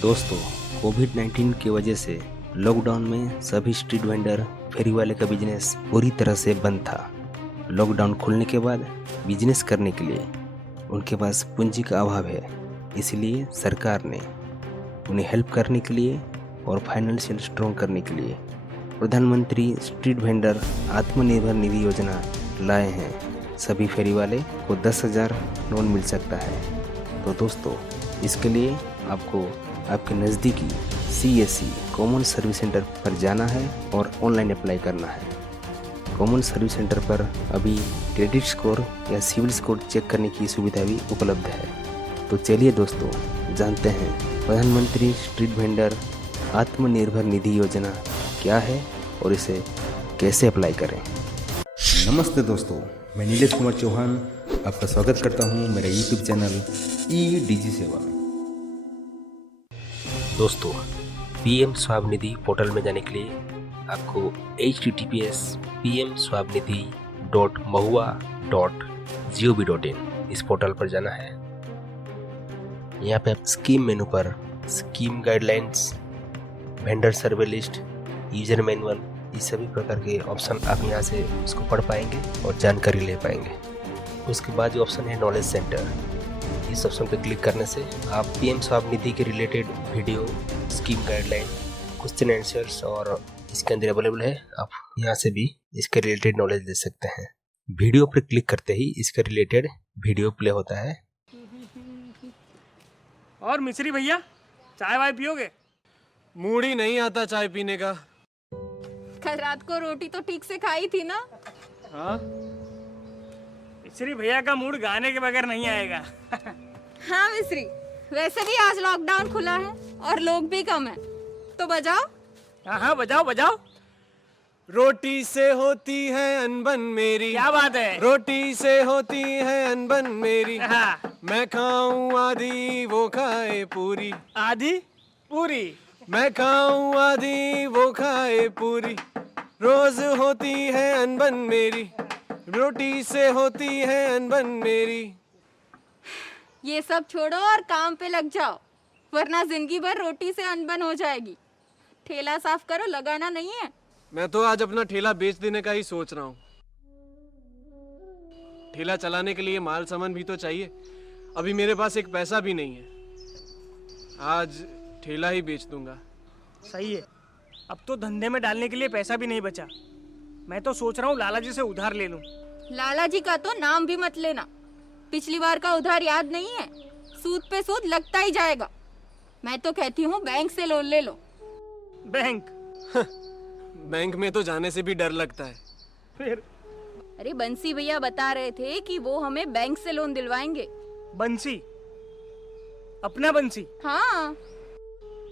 दोस्तों, कोविड-19 की वजह से लॉकडाउन में सभी स्ट्रीट वेंडर, फेरी वाले का बिजनेस पूरी तरह से बंद था। लॉकडाउन खुलने के बाद बिजनेस करने के लिए उनके पास पूंजी का अभाव है, इसलिए सरकार ने उन्हें हेल्प करने के लिए और फाइनेंशियल स्ट्रॉन्ग करने के लिए प्रधानमंत्री स्ट्रीट वेंडर आत्मनिर्भर निधि योजना लाए हैं। सभी फेरी वाले को 10,000 लोन मिल सकता है। तो दोस्तों, इसके लिए आपको आपके नज़दीकी CSC कॉमन सर्विस सेंटर पर जाना है और ऑनलाइन अप्लाई करना है। कॉमन सर्विस सेंटर पर अभी क्रेडिट स्कोर या सिविल स्कोर चेक करने की सुविधा भी उपलब्ध है। तो चलिए दोस्तों, जानते हैं प्रधानमंत्री स्ट्रीट वेंडर आत्मनिर्भर निधि योजना क्या है और इसे कैसे अप्लाई करें। नमस्ते दोस्तों, मैं नीलेश कुमार चौहान आपका स्वागत करता हूं मेरे YouTube चैनल DG सेवा में। दोस्तों, PM स्वावनिधि पोर्टल में जाने के लिए आपको https://pmswabnidhi.mahua.gov.in इस पोर्टल पर जाना है। यहाँ पे आप स्कीम मेनू पर स्कीम गाइडलाइंस, वेंडर सर्वे लिस्ट, यूजर मैनुअल, इस सभी प्रकार के ऑप्शन आप यहाँ से उसको पढ़ पाएंगे और जानकारी ले पाएंगे। उसके बाद जो ऑप्शन है नॉलेज सेंटर, इस ऑप्शन पर क्लिक करने से आप PM स्वावनिधि के related video, scheme guideline, question answers और इसके अंदर अवेलेबल है। आप यहाँ से भी इसके रिलेटेड नॉलेज ले सकते हैं। वीडियो पर क्लिक करते ही इसके रिलेटेड वीडियो प्ले होता है। और मिश्री भैया, चाय वाय पियोगे? मूड ही नहीं आता चाय पीने का। कल रात को रोटी तो ठीक से खाई थी ना? हाँ? मिश्री भैया का मूड गाने के बगैर नहीं आएगा। हाँ मिश्री, वैसे भी आज लॉकडाउन खुला है और लोग भी कम है, तो बजाओ। हाँ, बजाओ बजाओ। रोटी से होती है अनबन मेरी। क्या बात है? रोटी से होती है अनबन मेरी। हाँ। मैं खाऊं आधी वो खाए पूरी। आधी पूरी। मैं खाऊं आधी वो खाए पूरी। रोज होती है अनबन मेरी। रोटी से होती है अनबन मेरी। ये सब छोड़ो और काम पे लग जाओ, वरना जिंदगी भर रोटी से अनबन हो जाएगी। ठेला साफ करो, लगाना नहीं है। मैं तो आज अपना ठेला बेच देने का ही सोच रहा हूँ। ठेला चलाने के लिए माल सामान भी तो चाहिए। अभी मेरे पास एक पैसा भी नहीं है। आज ठेला ही बेच दूंगा। सही है, अब तो धंधे में डालने के लिए पैसा भी नहीं बचा। मैं तो सोच रहा हूँ लाला जी से उधार ले लूं। लाला जी का तो नाम भी मत लेना। पिछली बार का उधार याद नहीं है? सूद पे सूद लगता ही जाएगा। मैं तो कहती हूँ बैंक से लोन ले लो। बैंक? बैंक में तो जाने से भी डर लगता है। फिर? अरे बंसी भैया बता रहे थे कि वो हमें बैंक से लोन दिलवाएंगे। बंसी? अपना बंसी? हाँ।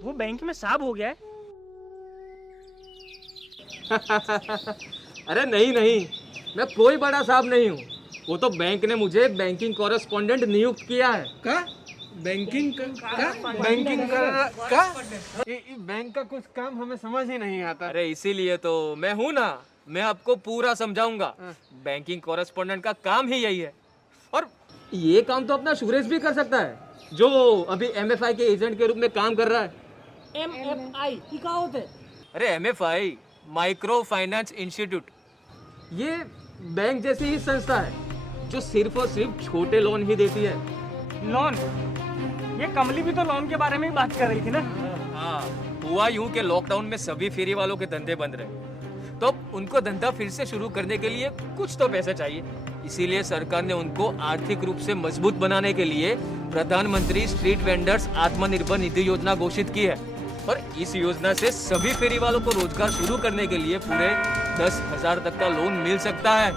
वो बैंक में साहब हो गया है। अरे नहीं, मैं कोई बड़ा साहब नहीं हूँ। वो तो बैंक ने मुझे बैंकिंग कॉरेस्पॉन्डेंट नियुक्त किया है। का? बैंकिंग का? बैंक का कुछ काम हमें समझ ही नहीं आता। अरे इसीलिए तो मैं हूँ ना, मैं आपको पूरा समझाऊंगा। बैंकिंग कॉरेस्पॉन्डेंट का काम ही यही है। और ये काम तो अपना सुरेश भी कर सकता है, जो अभी MFI के एजेंट के रूप में काम कर रहा है। MFI क्या होता है? अरे MFI माइक्रो फाइनेंस इंस्टीट्यूट, ये बैंक जैसी ही संस्था है जो सिर्फ और सिर्फ छोटे लोन ही देती है। लोन? ये कमली भी तो लोन के बारे में ही बात कर रही थी ना। हाँ, हुआ यूं कि लॉकडाउन में सभी फेरी वालों के धंधे बंद रहे, तो उनको धंधा फिर से शुरू करने के लिए कुछ तो पैसे चाहिए। इसीलिए सरकार ने उनको आर्थिक रूप से मजबूत बनाने के लिए प्रधानमंत्री स्ट्रीट वेंडर्स आत्मनिर्भर निधि योजना घोषित की है। और इस योजना से सभी फेरी वालों को रोजगार शुरू करने के लिए पूरे 10,000 तक का लोन मिल सकता है।